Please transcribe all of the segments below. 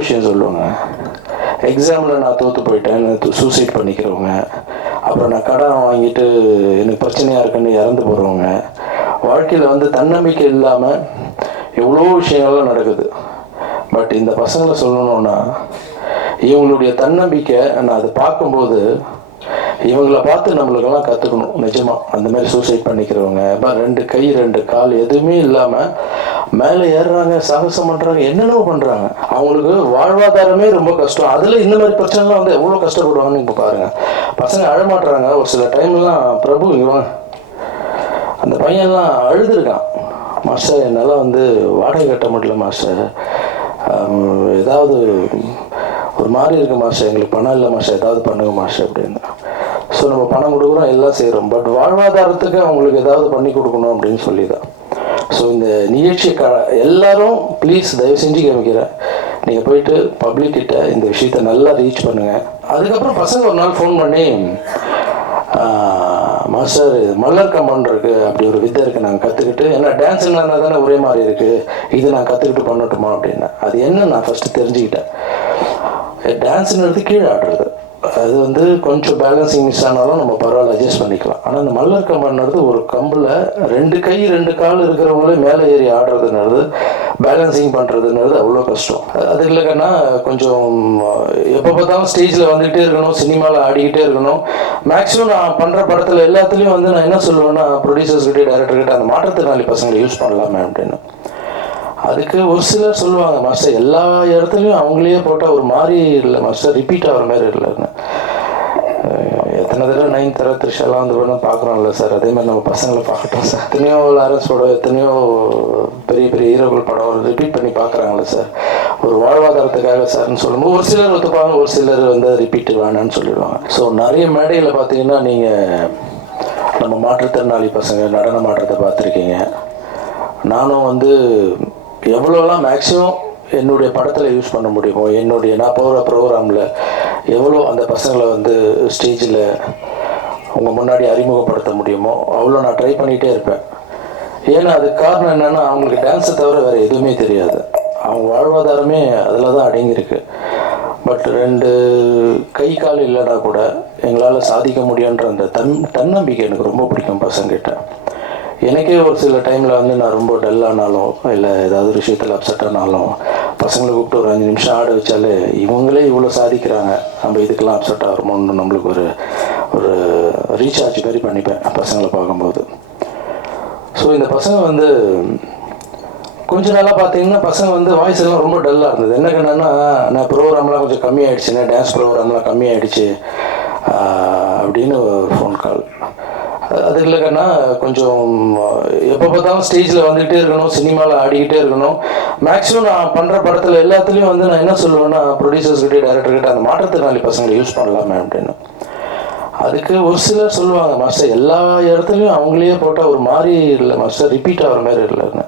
விஷயம் சொல்லுவாங்க. எக்ஸாமில் நான் தோற்று போயிட்டேன் சூசைட் பண்ணிக்கிறவங்க. அப்புறம் நான் கடன் வாங்கிட்டு எனக்கு பிரச்சனையாக இருக்குன்னு இறந்து போகிறவங்க வாழ்க்கையில் வந்து தன்னம்பிக்கை இல்லாமல் எவ்வளோ விஷயங்கள்லாம் நடக்குது. பட் இந்த பசங்களை சொல்லணும்னா இவங்களுடைய தன்னம்பிக்கை நான் அதை பார்க்கும்போது இவங்களை பார்த்து நம்மளுக்கெல்லாம் கற்றுக்கணும் நிஜமாக அந்த மாதிரி சூசைட் பண்ணிக்கிறவங்க இப்போ ரெண்டு கை ரெண்டு கால் எதுவுமே இல்லாமல் மேலே ஏறுறாங்க சாகசம் பண்ணுறாங்க என்னென்னவோ பண்ணுறாங்க அவங்களுக்கு வாழ்வாதாரமே ரொம்ப கஷ்டம். அதில் இந்த மாதிரி பிரச்சனைலாம் வந்து எவ்வளோ கஷ்டப்படுவாங்கன்னு இப்போ பாருங்கள் பசங்க அழமாட்டுறாங்க ஒரு சில டைம்லாம் பிரபு இவன் அந்த பையன்லாம் அழுதுருக்கான். மாஸ்டர் என்னால் வந்து வாடகை கட்ட முடியல மாஸ்டர். ஏதாவது ஒரு மாதிரி இருக்கு மாஸ்டர். எங்களுக்கு பணம் இல்லை மாஸ்டர். ஏதாவது பண்ணுங்க மாஸ்டர் அப்படின்னு. ஸோ நம்ம பணம் கொடுக்குறோம் எல்லாம் செய்கிறோம் பட் வாழ்வாதாரத்துக்கு அவங்களுக்கு ஏதாவது பண்ணி கொடுக்கணும் அப்படின்னு சொல்லி தான் ஸோ இந்த நிகழ்ச்சி க எல்லாரும் ப்ளீஸ் தயவு செஞ்சு கேமிக்கிறேன் நீங்கள் போயிட்டு பப்ளிக் கிட்ட இந்த விஷயத்த நல்லா ரீச் பண்ணுங்கள் அதுக்கப்புறம் பசங்க ஒரு நாள் ஃபோன் பண்ணி மாஸ்டர் இது மல்லர் கமாண்ட் இருக்கு. அப்படி ஒரு வித்தை இருக்கு நாங்கள் கற்றுக்கிட்டு ஏன்னா டான்ஸ் என்ன தானே ஒரே மாதிரி இருக்கு. இது நான் கற்றுக்கிட்டு பண்ணட்டுமா அப்படின்னு. அது என்ன நான் ஃபஸ்ட்டு தெரிஞ்சுக்கிட்டேன். டான்ஸ்ன்றது கீழே ஆடுறது. அது வந்து கொஞ்சம் பேலன்சிங் மிஸ் ஆனாலும் நம்ம பரவாயில்ல அட்ஜஸ்ட் பண்ணிக்கலாம். ஆனால் இந்த மல்லர் கம்பன்றது ஒரு கம்பில் ரெண்டு கை ரெண்டு கால் இருக்கிறவங்களே மேலே ஏறி ஆடுறதுன்றது பேலன்சிங் பண்ணுறதுன்றது அவ்வளோ கஷ்டம். அது இல்லைன்னா கொஞ்சம் எப்போ பார்த்தாலும் ஸ்டேஜில் வந்துகிட்டே இருக்கணும் சினிமாவில் ஆடிக்கிட்டே இருக்கணும். மேக்ஸிமம் நான் பண்ணுற படத்தில் எல்லாத்துலேயும் வந்து நான் என்ன சொல்லுவேன்னா ப்ரொடியூசர்ஸ் டேரக்டர்கிட்ட அந்த மாற்றுத்திறனாளி பசங்களை யூஸ் பண்ணலாமே அப்படின்னு. அதுக்கு ஒரு சிலர் சொல்லுவாங்க மாஸ்டர் எல்லா இடத்துலையும் அவங்களே போட்டால் ஒரு மாதிரி இல்லை மாஸ்டர். ரிப்பீட் ஆகிற மாதிரி இல்லைன்னு எத்தனை தடவை நைன் தர த்ரிஷாலாம் வந்து பண்ண பார்க்குறோம்ல சார். அதே மாதிரி நம்ம பசங்களை பார்க்கட்டும் சார். எத்தனையோ லாரன்ஸ் படம் எத்தனையோ பெரிய பெரிய ஹீரோக்கள் படம் ரிப்பீட் பண்ணி பார்க்குறாங்களே சார். ஒரு வாழ்வாதாரத்துக்காக சார்னு சொல்லும்போது ஒரு சிலர் ஒத்துப்பாங்க ஒரு சிலர் வந்து ரிப்பீட் வேணான்னு சொல்லிடுவாங்க. ஸோ நிறைய மேடையில் பார்த்தீங்கன்னா நீங்கள் நம்ம மாற்றுத்திறனாளி பசங்க நடனம் மாற்றத்தை பார்த்துருக்கீங்க. நானும் வந்து எவ்வளோலாம் மேக்ஸிமம் என்னுடைய படத்தில் யூஸ் பண்ண முடியுமோ என்னுடைய நான் போகிற ப்ரோக்ராமில் எவ்வளோ அந்த பசங்களை வந்து ஸ்டேஜில் உங்கள் முன்னாடி அறிமுகப்படுத்த முடியுமோ அவ்வளோ நான் ட்ரை பண்ணிகிட்டே இருப்பேன். ஏன்னா அதுக்கு காரணம் என்னென்னா அவங்களுக்கு டான்ஸை தவிர வேறு எதுவுமே தெரியாது. அவங்க வாழ்வாதாரமே அதில் தான் அடங்கியிருக்கு. பட் ரெண்டு கை கால் இல்லைனா கூட எங்களால் சாதிக்க முடியுன்ற அந்த தன் தன்னம்பிக்கை எனக்கு ரொம்ப பிடிக்கும் பசங்கிட்ட எனக்கே ஒரு சில டைமில் வந்து நான் ரொம்ப டல்லானாலும் இல்லை ஏதாவது ஒரு விஷயத்தில் அப்செட் ஆனாலும் பசங்களை கூப்பிட்டு ஒரு அஞ்சு நிமிஷம் ஆட வச்சாலே இவங்களே இவ்வளோ சாதிக்கிறாங்க. நம்ம இதுக்கெல்லாம் அப்செட் ஆகிறோமோன்னு நம்மளுக்கு ஒரு ஒரு ரீசார்ஜ் மாதிரி பண்ணிப்பேன் பசங்களை பார்க்கும்போது. ஸோ இந்த பசங்க வந்து கொஞ்ச நாளாக பார்த்தீங்கன்னா பசங்க வந்து வாய்ஸ் எல்லாம் ரொம்ப டல்லாக இருந்தது. என்ன என்னன்னா நான் ப்ரோக்ராம்லாம் கொஞ்சம் கம்மியாயிடுச்சுன்னா டான்ஸ் ப்ரோக்ராம்லாம் கம்மியாயிடுச்சு அப்படின்னு ஃபோன் கால் அது இல்லைக்கன்னா கொஞ்சம் எப்போ பார்த்தாலும் ஸ்டேஜில் வந்துகிட்டே இருக்கணும் சினிமாவில் ஆடிக்கிட்டே இருக்கணும். மேக்ஸிமம் நான் பண்ணுற படத்தில் எல்லாத்துலேயும் வந்து நான் என்ன சொல்லுவேன்னா ப்ரொடியூசர்ஸ் டேரக்டர்கிட்ட அந்த மாற்றுத்திறனாளி பசங்களை யூஸ் பண்ணலாமே அப்படின்னு. அதுக்கு ஒரு சிலர் சொல்லுவாங்க மாஸ்டர் எல்லா இடத்துலையும் அவங்களே போட்டால் ஒரு மாதிரி இல்லை மாஸ்டர் ரிப்பீட் ஆகிற மாதிரி இல்லைன்னு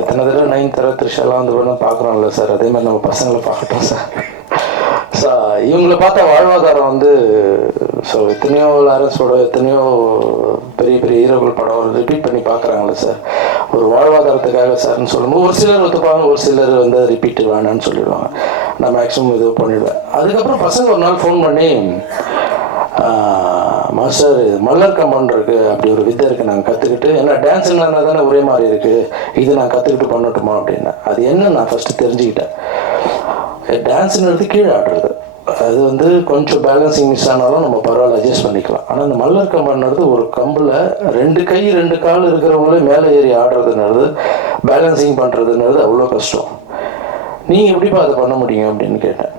எத்தனை தடவை நைன் தர த்ரிஷாலாம் வந்து பார்க்குறோம்ல சார் அதே மாதிரி நம்ம பசங்களை பார்க்கட்டும் சார் சார் இவங்களை பார்த்தா வாழ்வாதாரம் வந்து ஸோ எத்தனையோ லாரன்ஸோட எத்தனையோ பெரிய பெரிய ஹீரோக்கள் படம் ரிப்பீட் பண்ணி பார்க்குறாங்களே சார் ஒரு வாழ்வாதாரத்துக்காக சார்னு சொல்லும்போது ஒரு சிலர் ஒத்துப்பாங்க ஒரு சிலர் வந்து ரிப்பீட் வேணான்னு சொல்லிடுவாங்க. நான் மேக்ஸிமம் இது பண்ணிடுவேன். அதுக்கப்புறம் பசங்க ஒரு நாள் ஃபோன் பண்ணி மாஸ்டர் மல்லர் கம்பன் இருக்கு அப்படி ஒரு வித்தை இருக்கு நாங்கள் கற்றுக்கிட்டு ஏன்னா டான்ஸ் என்ன தானே ஒரே மாதிரி இருக்கு இது நான் கற்றுக்கிட்டு பண்ணட்டுமா? அப்படின்னு அது என்ன நான் ஃபஸ்ட்டு தெரிஞ்சுக்கிட்டேன். டான்ஸுங்கிறது கீழே ஆடுறது. அது வந்து கொஞ்சம் பேலன்சிங் மிஸ் ஆனாலும் நம்ம பரவாயில்ல அட்ஜஸ்ட் பண்ணிக்கலாம். ஆனால் இந்த மல்லர் கம்பன்றது ஒரு கம்பில் ரெண்டு கை ரெண்டு கால் இருக்கிறவங்களே மேலே ஏறி ஆடுறதுன்றது பேலன்சிங் பண்ணுறதுன்றது அவ்வளோ கஷ்டம். நீங்கள் எப்படிப்பா அதை பண்ண முடியும் அப்படின்னு கேட்டேன்.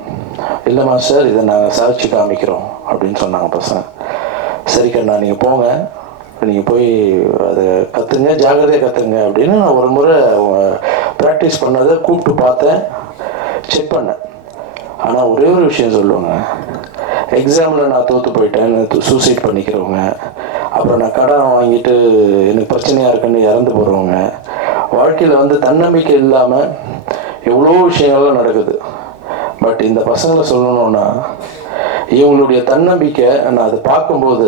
இல்லை மாஸ்டர் இதை நாங்கள் சாதிச்சு காமிக்கிறோம் அப்படின்னு சொன்னாங்க பசங்க. சரி கண்ணா நீங்கள் போங்க. நீங்கள் போய் அதை கற்றுங்க ஜாக்கிரதையாக கற்றுங்க அப்படின்னு நான் ஒரு முறை அவங்க ப்ராக்டிஸ் பண்ணதை கூப்பிட்டு பார்த்தேன். செக் பண்ணேன். ஆனால் ஒரே ஒரு விஷயம் சொல்லுவாங்க. எக்ஸாமில் நான் தோற்று போயிட்டேன் சூசைட் பண்ணிக்கிறவங்க அப்புறம் நான் கடன் வாங்கிட்டு எனக்கு பிரச்சனையாக இருக்குன்னு இறந்து போகிறவங்க வாழ்க்கையில் வந்து தன்னம்பிக்கை இல்லாமல் எவ்வளோ விஷயங்கள்லாம் நடக்குது. பட் இந்த பசங்களை சொல்லணுன்னா இவங்களுடைய தன்னம்பிக்கை நான் அதை பார்க்கும்போது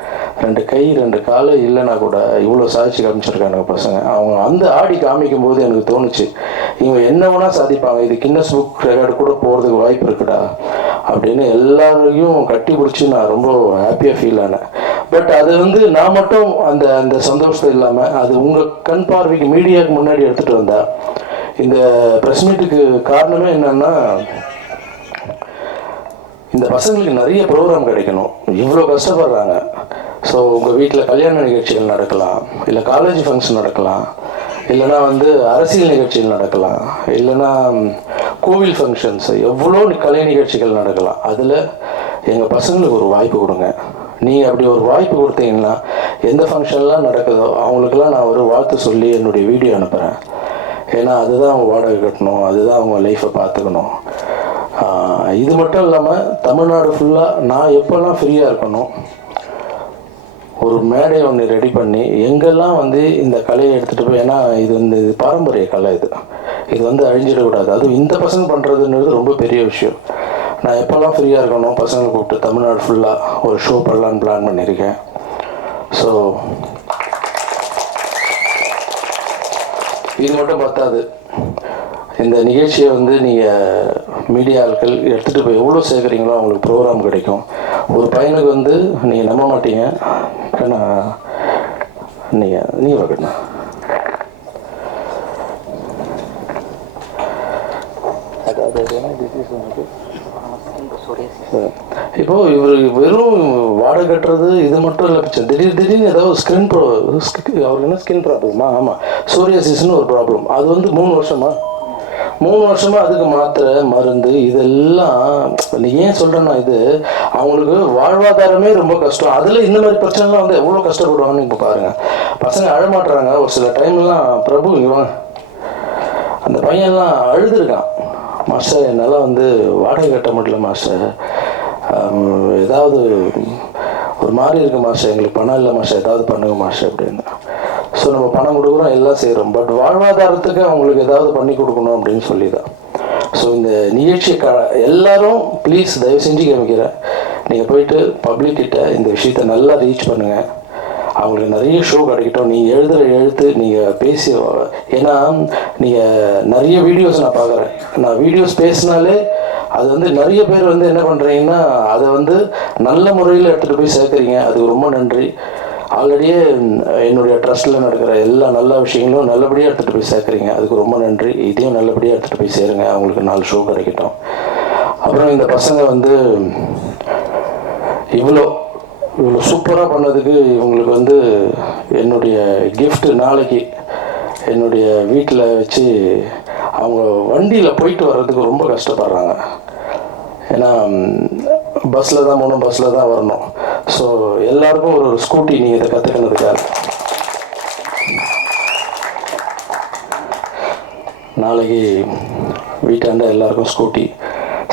ரெண்டு கை ரெண்டு காலு இல்லைன்னா கூட இவ்வளோ சாதிச்சு காமிச்சிருக்கானுங்க பசங்க. அவங்க அந்த ஆடி காமிக்கும் போது எனக்கு தோணுச்சு இவங்க என்ன வேணா சாதிப்பாங்க இது கின்னஸ் புக் ரெக்கார்டு கூட போகிறதுக்கு வாய்ப்பு இருக்குடா அப்படின்னு எல்லாரையும் கட்டி பிடிச்சி நான் ரொம்ப ஹாப்பியாக ஃபீல் ஆனேன். பட் அது வந்து நான் மட்டும் அந்த அந்த சந்தோஷத்தை இல்லாமல் அது உங்கள் கண் பார்வைக்கு மீடியாவுக்கு முன்னாடி எடுத்துகிட்டு வந்தேன் இந்த ப்ரெஸ் மீட்டுக்கு காரணமே என்னன்னா இந்த பசங்களுக்கு நிறைய ப்ரோக்ராம் கிடைக்கணும். இவ்வளோ கஷ்டப்படுறாங்க. ஸோ உங்கள் வீட்டில் கல்யாண நிகழ்ச்சிகள் நடக்கலாம் இல்லை காலேஜ் ஃபங்க்ஷன் நடக்கலாம் இல்லைன்னா வந்து அரசியல் நிகழ்ச்சிகள் நடக்கலாம் இல்லைன்னா கோவில் ஃபங்க்ஷன்ஸ் எவ்வளோ கலை நிகழ்ச்சிகள் நடக்கலாம் அதில் எங்கள் பசங்களுக்கு ஒரு வாய்ப்பு கொடுங்க. நீங்கள் அப்படி ஒரு வாய்ப்பு கொடுத்தீங்கன்னா எந்த ஃபங்க்ஷன்லாம் நடக்குதோ அவங்களுக்கெல்லாம் நான் ஒரு வாழ்த்து சொல்லி என்னுடைய வீடியோ அனுப்புகிறேன் ஏன்னா அதுதான் அவங்க வாடகை கட்டணும் அதுதான் அவங்க லைஃப்பை பார்த்துக்கணும். இது மட்டும் இல்லாமல் தமிழ்நாடு ஃபுல்லாக நான் எப்போல்லாம் ஃப்ரீயாக இருக்கணும் ஒரு மேடை ஒன்று ரெடி பண்ணி எங்கெல்லாம் வந்து இந்த கலையை எடுத்துகிட்டு போய் ஏன்னா இது வந்து இது பாரம்பரிய கலை இது. இது வந்து அழிஞ்சிடக்கூடாது. அதுவும் இந்த பசங்க பண்ணுறதுன்றது ரொம்ப பெரிய விஷயம். நான் எப்போல்லாம் ஃப்ரீயாக இருக்கணும் பசங்களை கூப்பிட்டு தமிழ்நாடு ஃபுல்லாக ஒரு ஷோ பண்ணலான்னு பிளான் பண்ணியிருக்கேன் ஸோ இது மட்டும் பத்தாது. இந்த நிகழ்ச்சியை வந்து நீங்கள் மீடியா ஆட்கள் எடுத்துகிட்டு போய் எவ்வளோ சேர்க்குறீங்களோ அவங்களுக்கு ப்ரோக்ராம் கிடைக்கும். ஒரு பையனுக்கு வந்து நீங்கள் நம்ப மாட்டீங்க. ஏன்னா நீங்கள் நீங்கள் பார்க்கணும் இப்போ இவர் வெறும் வாடகை கட்டுறது இது மட்டும் இல்லை பிச்சை திடீர் திடீர்னு ஏதாவது ஸ்கின் ப்ரோ அவருக்கு என்ன ஸ்கின் ப்ராப்ளமா ஆமாம் சூரியசிஸ்னு ஒரு ப்ராப்ளம் அது வந்து மூணு வருஷமா? மூணு வருஷமா அதுக்கு மாத்திரை மருந்து இதெல்லாம் நீ ஏன் சொல்றேன்னா இது அவங்களுக்கு வாழ்வாதாரமே ரொம்ப கஷ்டம். அதுல இந்த மாதிரி பிரச்சனைலாம் வந்து எவ்வளோ கஷ்டப்படுவாங்கன்னு இப்போ பாருங்க. பசங்க அழமாட்டுறாங்க ஒரு சில டைம்லாம் பிரபு இவன் அந்த பையன்லாம் அழுதுருக்கான். மாஸ்டர் என்னால் வந்து வாடகை கட்ட முடியல மாஸ்டர். ஏதாவது ஒரு மாதிரி இருக்கு மாஸ்டர். எங்களுக்கு பணம் இல்லை மாஸ்டர். ஏதாவது பண்ணுங்க மாஸ்டர் அப்படின்னு. ஸோ நம்ம பணம் கொடுக்குறோம் எல்லாம் செய்கிறோம் பட் வாழ்வாதாரத்துக்கு அவங்களுக்கு ஏதாவது பண்ணி கொடுக்கணும் அப்படின்னு சொல்லி தான் ஸோ இந்த நிகழ்ச்சி க எல்லாரும் ப்ளீஸ் தயவு செஞ்சு கேமிக்கிறேன் நீங்கள் போயிட்டு பப்ளிக் கிட்ட இந்த விஷயத்தை நல்லா ரீச் பண்ணுங்கள் அவங்களுக்கு நிறைய ஷோ கிடைக்கட்டும். நீங்கள் எழுதுகிற எழுத்து நீங்கள் பேசி ஏன்னா நீங்கள் நிறைய வீடியோஸ் நான் பார்க்குறேன் நான் வீடியோஸ் பேசினாலே அது வந்து நிறைய பேர் வந்து என்ன பண்ணுறீங்கன்னா அதை வந்து நல்ல முறையில் எடுத்துகிட்டு போய் சேர்க்குறீங்க. அதுக்கு ரொம்ப நன்றி. ஆல்ரெடியே என்னுடைய ட்ரஸ்ட்டில் நடக்கிற எல்லா நல்ல விஷயங்களும் நல்லபடியாக எடுத்துகிட்டு போய் சேர்க்குறீங்க. அதுக்கு ரொம்ப நன்றி. இதையும் நல்லபடியாக எடுத்துகிட்டு போய் சேருங்க. அவங்களுக்கு நாலு ஷோ கிடைக்கட்டும். அப்புறம் இந்த பசங்க வந்து இவ்வளோ இவ்வளோ சூப்பராக பண்ணதுக்கு இவங்களுக்கு வந்து என்னுடைய கிஃப்ட்டு நாளைக்கு என்னுடைய வீட்டில் வச்சு அவங்க வண்டியில் போயிட்டு வர்றதுக்கு ரொம்ப கஷ்டப்படுறாங்க. ஏன்னா பஸ்ஸில் தான் போகணும் பஸ்ஸில் தான் வரணும். ஸோ எல்லாருக்கும் ஒரு ஸ்கூட்டி நீங்கள் இதை கற்றுக்கினதுக்காக நாளைக்கு வீட்டாண்ட எல்லாருக்கும் ஸ்கூட்டி.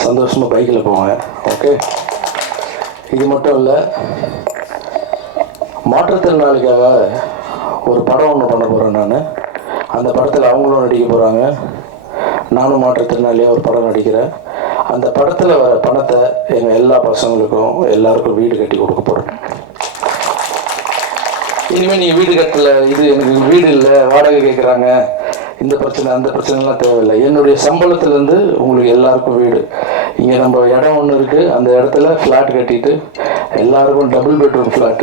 சந்தோஷமாக பைக்கில் போவாங்க ஓகே இது மட்டும் இல்லை மாற்றுத்திறனாளிக்காக ஒரு படம் ஒன்று பண்ண போகிறேன் நான். அந்த படத்தில் அவங்களும் நடிக்க போகிறாங்க நானும் மாற்றுத்திறனாளியாக ஒரு படம் நடிக்கிறேன். அந்த படத்தில் வர பணத்தை எங்கள் எல்லா பசங்களுக்கும் எல்லாருக்கும் வீடு கட்டி கொடுக்க போகிறோம் இனிமேல் நீ வீடு கட்டல இது எனக்கு வீடு இல்லை வாடகை கேட்குறாங்க இந்த பிரச்சனை அந்த பிரச்சனைலாம் தேவையில்லை. என்னுடைய சம்பளத்துலேருந்து உங்களுக்கு எல்லாருக்கும் வீடு. இங்கே நம்ம இடம் ஒன்று இருக்குது அந்த இடத்துல ஃப்ளாட் கட்டிட்டு எல்லாருக்கும் double bedroom flat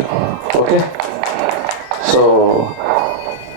okay so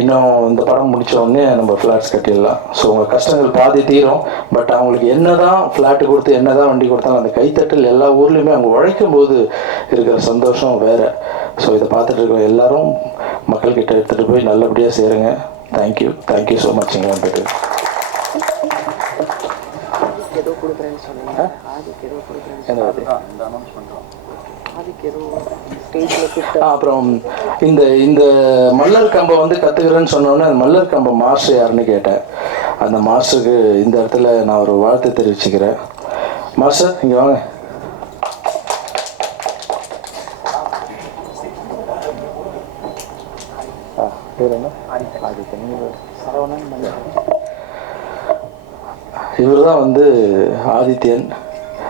இன்னும் இந்த படம் முடிச்ச உடனே நம்ம ஃப்ளாட்ஸ் கட்டிடலாம். ஸோ உங்கள் கஷ்டங்கள் பாதி தீரும். பட் அவங்களுக்கு என்ன தான் ஃப்ளாட்டு கொடுத்து என்ன தான் வண்டி கொடுத்தாலும் அந்த கைத்தட்டல் எல்லா ஊர்லேயுமே அவங்க உழைக்கும் போது இருக்கிற சந்தோஷம் வேறு. ஸோ இதை பார்த்துட்டு இருக்கிற எல்லாரும் மக்கள்கிட்ட எடுத்துகிட்டு போய் நல்லபடியாக சேருங்க. Thank you thank you so மச்ங்க என் பேர். ஏதோ அப்புறம் இந்த இந்த மல்லர் கம்பை வந்து கத்துக்கிறேன்னு சொன்னோன்னே அந்த மல்லர் கம்பை மாஸ்டர் யாருன்னு கேட்டேன். அந்த மாஸ்டருக்கு இந்த இடத்துல நான் ஒரு வாழ்த்து தெரிவிச்சுக்கிறேன். மாஸ்டர் இங்கே வாங்க. இவர் தான் வந்து ஆதித்யன்.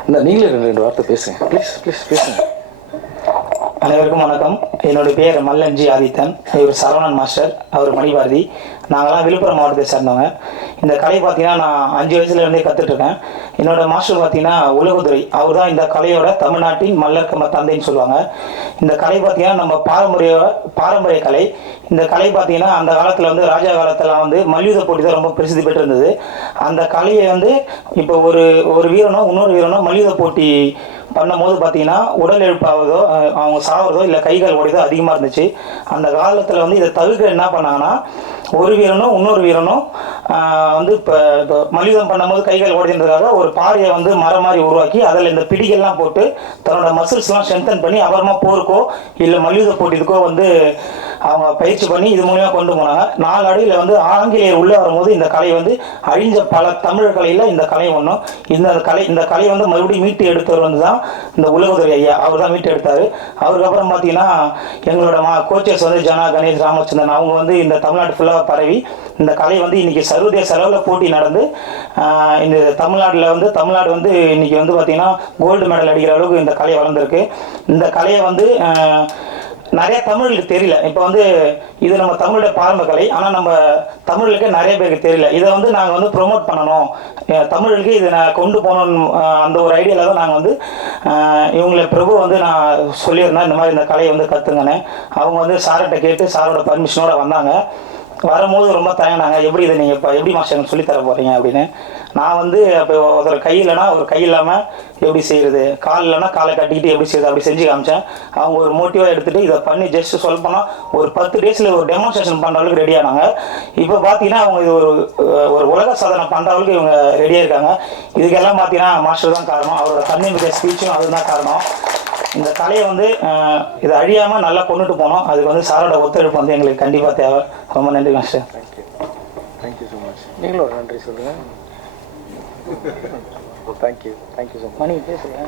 இந்த நீங்களே ரெண்டு ரெண்டு வார்த்தை பேசுங்க. ப்ளீஸ் ப்ளீஸ் பேசுங்க. அனைவருக்கும் வணக்கம். என்னோடய பேர் மல்லன்ஜி ஆதித்தன். இவர் சரவணன் மாஸ்டர். அவர் மணிபாரதி. நாங்களாம் விழுப்புரம் மாவட்டத்தை சேர்ந்தவங்க. இந்த கலை பார்த்தீங்கன்னா நான் அஞ்சு வயசுல இருந்தே கத்துட்டு என்னோட மாஸ்டர் பார்த்தீங்கன்னா உலகதுரை அவர் தான் இந்த கலையோட தமிழ்நாட்டின் மல்லர் தந்தைன்னு சொல்லுவாங்க. இந்த கலை பார்த்தீங்கன்னா நம்ம பாரம்பரிய பாரம்பரிய கலை. இந்த கலை பார்த்தீங்கன்னா அந்த காலத்தில் வந்து ராஜா காலத்தில் வந்து மல்யுத்த போட்டி தான் ரொம்ப பிரசித்தி பெற்றிருந்தது. அந்த கலையை வந்து இப்போ ஒரு ஒரு வீரனோ இன்னொரு வீரனோ மல்யுத்த போட்டி பண்ணும்போது பார்த்தீங்கன்னா உடல் எழுப்பாவதோ அவங்க சாவறதோ இல்லை கைகள் உடையதோ அதிகமாக இருந்துச்சு. அந்த காலத்தில் வந்து இதை தவிர்க்க என்ன பண்ணாங்கன்னா ஒரு வீரனும் இன்னொரு வீரனும் வந்து இப்போ இப்போ மல்யுத்தம் பண்ணும்போது கைகள் உடைஞ்சதுக்காக ஒரு பாறையை வந்து மரம் மாதிரி உருவாக்கி அதில் இந்த பிடிகள்லாம் போட்டு தன்னோட மசில்ஸ்லாம் ஸ்ட்ரென்தன் பண்ணி அப்புறமா போருக்கோ இல்லை மல்யுத்த போட்டிக்கோ வந்து அவங்க பயிற்சி பண்ணி இது மூலியமா கொண்டு போனாங்க. நாலு அடியில் வந்து ஆங்கிலேயர் உள்ளே வரும்போது இந்த கலை வந்து அழிஞ்ச பல தமிழ் கலையில் இந்த கலை ஒன்றும் இந்த கலை இந்த கலை வந்து மறுபடியும் மீட்டு எடுத்தவர் வந்து தான் இந்த உலகதுரை ஐயா. அவர் தான் மீட்டு எடுத்தார். அவருக்கப்புறம் பார்த்தீங்கன்னா எங்களோட மா கோச்சர்ஸ் வந்து ஜனா கணேஷ் ராமச்சந்திரன் அவங்க வந்து இந்த தமிழ்நாடு ஃபுல்லாக பரவி இந்த கலை வந்து இன்னைக்கு சர்வதேச அளவில் போட்டி நடந்து இந்த தமிழ்நாட்டில் வந்து தமிழ்நாடு வந்து இன்னைக்கு வந்து பார்த்தீங்கன்னா கோல்டு மெடல் அடிக்கிற அளவுக்கு இந்த கலை வளர்ந்துருக்கு. இந்த கலையை வந்து நிறைய தமிழுக்கு தெரியல. இப்போ வந்து இது நம்ம தமிழோட பாரம்பரிய கலை. ஆனால் நம்ம தமிழுக்கு நிறைய பேருக்கு தெரியல. இதை வந்து நாங்கள் வந்து ப்ரொமோட் பண்ணணும். தமிழுக்கு இதை நான் கொண்டு போகணும் அந்த ஒரு ஐடியாவில் தான் நாங்கள் வந்து இவங்களை பிரபு வந்து நான் சொல்லியிருந்தேன். இந்த மாதிரி இந்த கலையை வந்து கற்றுங்கன்னு அவங்க வந்து சார்கிட்ட கேட்டு சாரோட பர்மிஷனோட வந்தாங்க. வரும்போது ரொம்ப தயங்கினாங்க. எப்படி இதை நீங்கள் இப்போ எப்படி மாஸ்டர் எனக்கு சொல்லித் தர போகிறீங்க அப்படின்னு. நான் வந்து இப்போ ஒருத்தர் கை இல்லைன்னா ஒரு கை இல்லாமல் எப்படி செய்கிறது கால் இல்லைன்னா காலை கட்டிக்கிட்டு எப்படி செய்யுது அப்படி செஞ்சு காமிச்சேன். அவங்க ஒரு மோட்டிவாக எடுத்துகிட்டு இதை பண்ணி ஜஸ்ட் சொல்ல போனால் ஒரு பத்து டேஸில் ஒரு டெமான்ஸ்ட்ரேஷன் பண்ணுற அளவுக்கு ரெடி ஆனாங்க. இப்போ பார்த்தீங்கன்னா அவங்க இது ஒரு ஒரு உலக சாதனை பண்ணுற அளவுக்கு இவங்க ரெடியாக இருக்காங்க. இதுக்கெல்லாம் பார்த்தீங்கன்னா மாஸ்டர் தான் காரணம். அவரோட தன்னம்பிக்கை ஸ்பீச்சும் அதுதான் காரணம். இந்த கலையை வந்து இதை அழியாமல் நல்லா கொண்டுட்டு போனோம். அதுக்கு வந்து சாரோட ஒத்துழைப்பு வந்து எங்களுக்கு கண்டிப்பாக தேவை. ரொம்ப நன்றி மாஸ்டர் தேங்க்யூ ஸோ மச் நீங்களும் ஒரு நன்றி சொல்லுங்கள் thank you thank you so much Mani பேசுகிறேன்